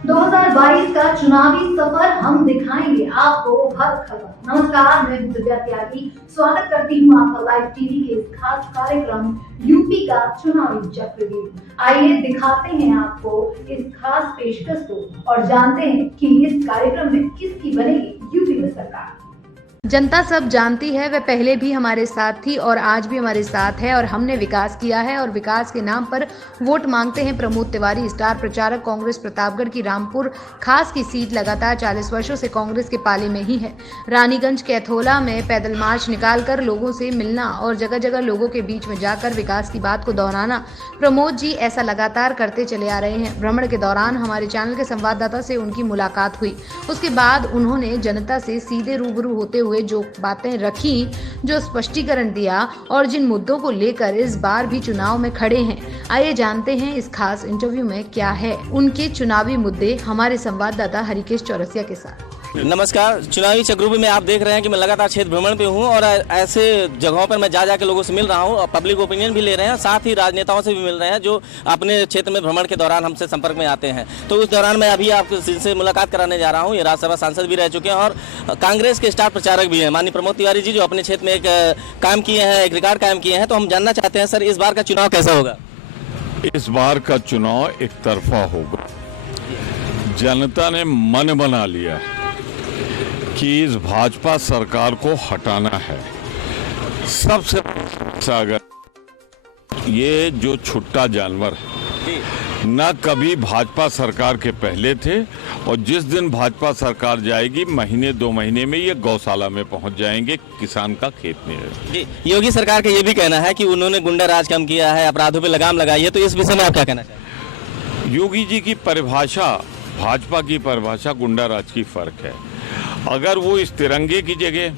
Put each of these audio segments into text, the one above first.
2022 का चुनावी सफर हम दिखाएंगे आपको हर खबर। नमस्कार, मैं दिव्या त्यागी स्वागत करती हूँ आपका लाइव टीवी के इस खास कार्यक्रम यूपी का चुनावी चक्रव्यूह। आइए दिखाते हैं आपको इस खास पेशकश को और जानते हैं कि इस कार्यक्रम में किसकी बनेगी यूपी में सरकार। जनता सब जानती है, वह पहले भी हमारे साथ थी और आज भी हमारे साथ है और हमने विकास किया है और विकास के नाम पर वोट मांगते हैं प्रमोद तिवारी। स्टार प्रचारक कांग्रेस प्रतापगढ़ की रामपुर खास की सीट लगातार 40 वर्षों से कांग्रेस के पाले में ही है। रानीगंज कैथोला में पैदल मार्च निकालकर लोगों से मिलना और जगह जगह लोगों के बीच में जाकर विकास की बात को दोहराना प्रमोद जी ऐसा लगातार करते चले आ रहे हैं। भ्रमण के दौरान हमारे चैनल के संवाददाता से उनकी मुलाकात हुई। उसके बाद उन्होंने जनता से सीधे रूबरू होते हुए जो बातें रखी, जो स्पष्टीकरण दिया और जिन मुद्दों को लेकर इस बार भी चुनाव में खड़े हैं, आइए जानते हैं इस खास इंटरव्यू में क्या है उनके चुनावी मुद्दे हमारे संवाददाता हरिकेश चौरसिया के साथ। नमस्कार, चुनावी चक्रव्यूह में आप देख रहे हैं कि मैं लगातार क्षेत्र भ्रमण पे हूँ और ऐसे जगहों पर मैं जा के लोगों से मिल रहा हूँ और पब्लिक ओपिनियन भी ले रहे हैं, साथ ही राजनेताओं से भी मिल रहे हैं जो अपने क्षेत्र में भ्रमण के दौरान हमसे संपर्क में आते हैं। तो उस दौरान मैं अभी आपसे मुलाकात कराने जा रहा हूँ। ये राज्यसभा सांसद भी रह चुके हैं और कांग्रेस के स्टार प्रचारक भी हैं, माननीय प्रमोद तिवारी जी, जो अपने क्षेत्र में एक काम किए हैं, एक रिकॉर्ड कायम किए हैं। तो हम जानना चाहते हैं सर, इस बार का चुनाव कैसा होगा? इस बार का चुनाव एक तरफा होगा। जनता ने मन बना लिया कि इस भाजपा सरकार को हटाना है। सबसे अगर ये जो छुट्टा जानवर है, न कभी भाजपा सरकार के पहले थे और जिस दिन भाजपा सरकार जाएगी महीने 2 महीने में ये गौशाला में पहुंच जाएंगे, किसान का खेत में। जी, योगी सरकार का ये भी कहना है कि उन्होंने गुंडा राज कम किया है, अपराधों पे लगाम लगाई है, तो इस विषय में आप क्या कहना चाहते हैं? योगी जी की परिभाषा, भाजपा की परिभाषा, गुंडा राज की फर्क है। अगर वो इस तिरंगे की जगह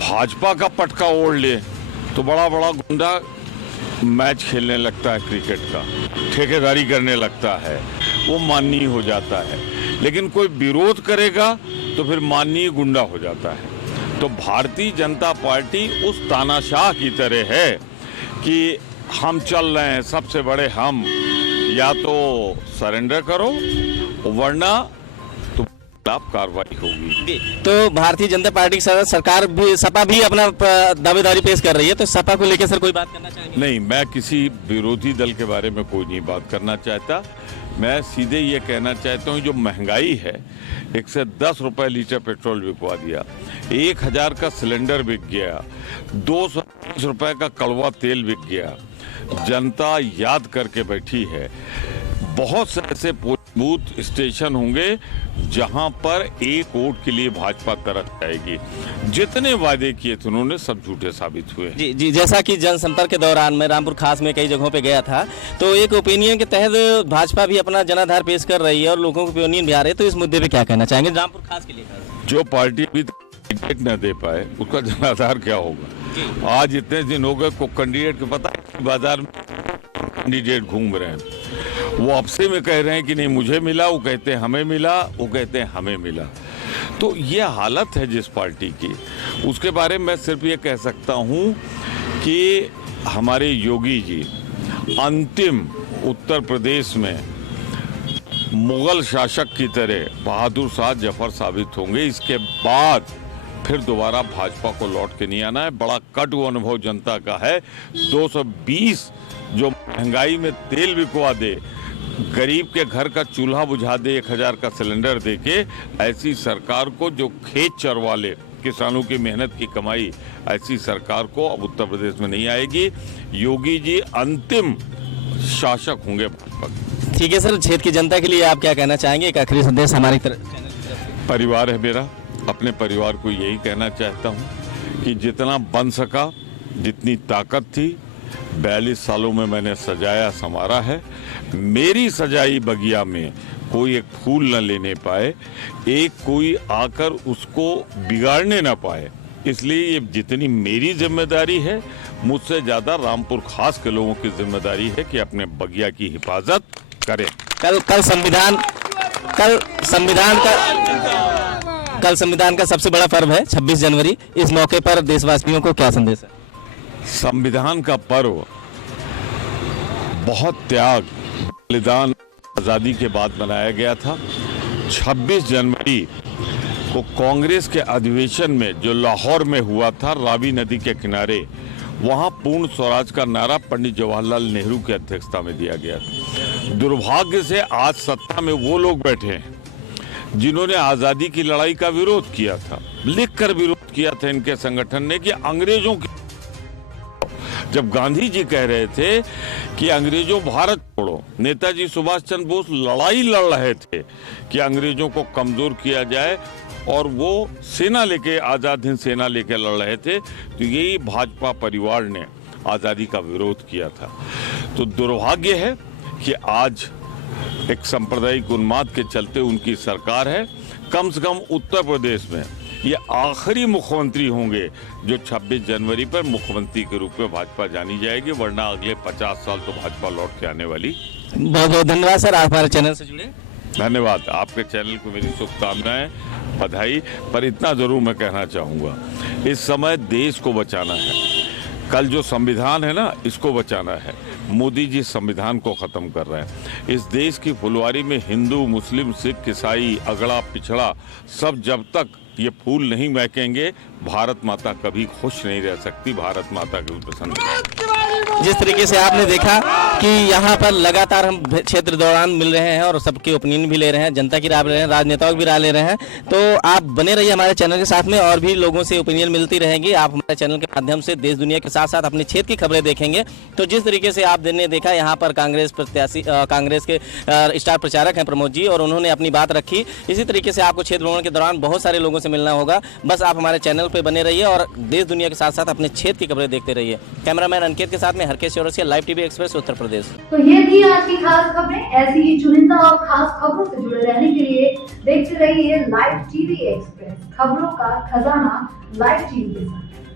भाजपा का पटका ओढ़ ले तो बड़ा बड़ा गुंडा मैच खेलने लगता है, क्रिकेट का ठेकेदारी करने लगता है, वो माननीय हो जाता है। लेकिन कोई विरोध करेगा तो फिर माननीय गुंडा हो जाता है। तो भारतीय जनता पार्टी उस तानाशाह की तरह है कि हम चल रहे हैं, सबसे बड़े हम, या तो सरेंडर करो वरना कार्रवाई होगी। तो भारतीय जनता पार्टी की सरकार भी, सपा भी अपना दावेदारी पेश कर रही है, तो सपा को लेकर सर कोई बात करना चाहेंगे? नहीं, मैं किसी विरोधी दल के बारे में कोई नहीं बात करना चाहता। मैं सीधे ये कहना चाहता हूँ, जो महंगाई है, 110 रुपए लीटर पेट्रोल बिकवा दिया, 1000 का सिलेंडर बिक गया, 220 रुपए का कड़वा तेल बिक गया। जनता याद करके बैठी है। बहुत से ऐसे बूथ स्टेशन होंगे जहां पर एक वोट के लिए भाजपा तरस जाएगी। जितने वादे किए थे उन्होंने सब झूठे साबित हुए। जी, जैसा कि जनसंपर्क के दौरान मैं रामपुर खास में कई जगहों पे गया था, तो एक ओपिनियन के तहत भाजपा भी अपना जनाधार पेश कर रही है और लोगों को ओपिनियन भी आ रहे हैं। तो इस मुद्दे पे क्या कहना चाहेंगे रामपुर खास के लिए? जो पार्टी अभी टिकट न दे पाए उसका जनाधार क्या होगा? आज इतने दिन हो गए को कैंडिडेट को पता है, बाजार में कैंडिडेट घूम रहे हैं, वो आपसे में कह रहे हैं कि नहीं मुझे मिला, वो कहते हैं हमें मिला, वो कहते हैं हमें मिला। तो ये हालत है जिस पार्टी की, उसके बारे में मैं सिर्फ ये कह सकता हूँ कि हमारे योगी जी अंतिम उत्तर प्रदेश में मुगल शासक की तरह बहादुर शाह जफर साबित होंगे। इसके बाद फिर दोबारा भाजपा को लौट के नहीं आना है। बड़ा कटु अनुभव जनता का है। 220 जो महंगाई में तेल बिकवा दे, गरीब के घर का चूल्हा बुझा दे, 1000 का सिलेंडर देके, ऐसी सरकार को, जो खेत चरवा ले, किसानों की मेहनत की कमाई, ऐसी सरकार को अब उत्तर प्रदेश में नहीं आएगी। योगी जी अंतिम शासक होंगे भाजपा। ठीक है सर, क्षेत्र की जनता के लिए आप क्या कहना चाहेंगे? एक आखिरी संदेश हमारी तरफ। परिवार है मेरा, अपने परिवार को यही कहना चाहता हूँ कि जितना बन सका, जितनी ताकत थी, 42 सालों में मैंने सजाया संवारा है। मेरी सजाई बगिया में कोई एक फूल न लेने पाए, एक कोई आकर उसको बिगाड़ने न पाए। इसलिए ये जितनी मेरी जिम्मेदारी है, मुझसे ज्यादा रामपुर खास के लोगों की जिम्मेदारी है कि अपने बगिया की हिफाजत करें। कल संविधान का सबसे बड़ा पर्व है 26 जनवरी। इस मौके पर देशवासियों को क्या संदेश है? संविधान का पर्व बहुत त्याग, बलिदान आज़ादी के बाद बनाया गया था। 26 जनवरी को कांग्रेस के अधिवेशन में जो लाहौर में हुआ था, रावी नदी के किनारे, वहाँ पूर्ण स्वराज का नारा पंडित जवाहरलाल नेहरू की अध्यक्षता में दिया गया था। दुर्भाग्य से आज सत्ता में वो लोग बैठे हैं जिन्होंने आज़ादी की लड़ाई का विरोध किया था, लिखकर विरोध किया था इनके संगठन ने कि अंग्रेजों की, जब गांधी जी कह रहे थे कि अंग्रेजों भारत छोड़ो, नेताजी सुभाष चंद्र बोस लड़ाई लड़ रहे थे कि अंग्रेजों को कमजोर किया जाए और वो सेना लेके, आज़ाद हिंद सेना लेके लड़ रहे थे, तो यही भाजपा परिवार ने आज़ादी का विरोध किया था। तो दुर्भाग्य है कि आज एक सांप्रदायिक उन्माद के चलते उनकी सरकार है। कम से कम उत्तर प्रदेश में ये आखिरी मुख्यमंत्री होंगे जो 26 जनवरी पर मुख्यमंत्री के रूप में भाजपा जानी जाएगी, वरना अगले 50 साल तो भाजपा लौट के आने वाली। बहुत बहुत धन्यवाद सर, आप हमारे चैनल से जुड़े। धन्यवाद, आपके चैनल को मेरी शुभकामनाएं, बधाई। पर इतना जरूर मैं कहना चाहूँगा, इस समय देश को बचाना है। कल जो संविधान है ना, इसको बचाना है। मोदी जी संविधान को ख़त्म कर रहे हैं। इस देश की फुलवारी में हिंदू, मुस्लिम, सिख, ईसाई, अगड़ा पिछड़ा सब जब तक ये फूल नहीं महकेंगे, भारत माता कभी खुश नहीं रह सकती। भारत माता की प्रसन्न। जिस तरीके से आपने देखा कि यहाँ पर लगातार हम क्षेत्र दौरान मिल रहे हैं और सबके ओपिनियन भी ले रहे हैं, जनता की राय ले रहे हैं, राजनेताओं की भी राय ले रहे हैं, तो आप बने रहिए हमारे चैनल के साथ में, और भी लोगों से ओपिनियन मिलती रहेंगी। आप हमारे चैनल के माध्यम से देश दुनिया के साथ साथ अपने क्षेत्र की खबरें देखेंगे। तो जिस तरीके से आपने देखा, यहाँ पर कांग्रेस प्रत्याशी, कांग्रेस के स्टार प्रचारक हैं प्रमोद जी, और उन्होंने अपनी बात रखी। इसी तरीके से आपको क्षेत्र भ्रमण के दौरान बहुत सारे लोगों से मिलना होगा। बस आप हमारे चैनल पर बने रहिए और देश दुनिया के साथ साथ अपने क्षेत्र की खबरें देखते रहिए। कैमरामैन अंकित के साथ में Harkesh Chaurasia, live TV express, Uttar Pradesh. तो ये थी आज की खास खबरें। ऐसी ही चुनिंदा और खास खबरों से जुड़े रहने के लिए देखते रहिए लाइव टीवी एक्सप्रेस, खबरों का खजाना लाइव टीवी के साथ।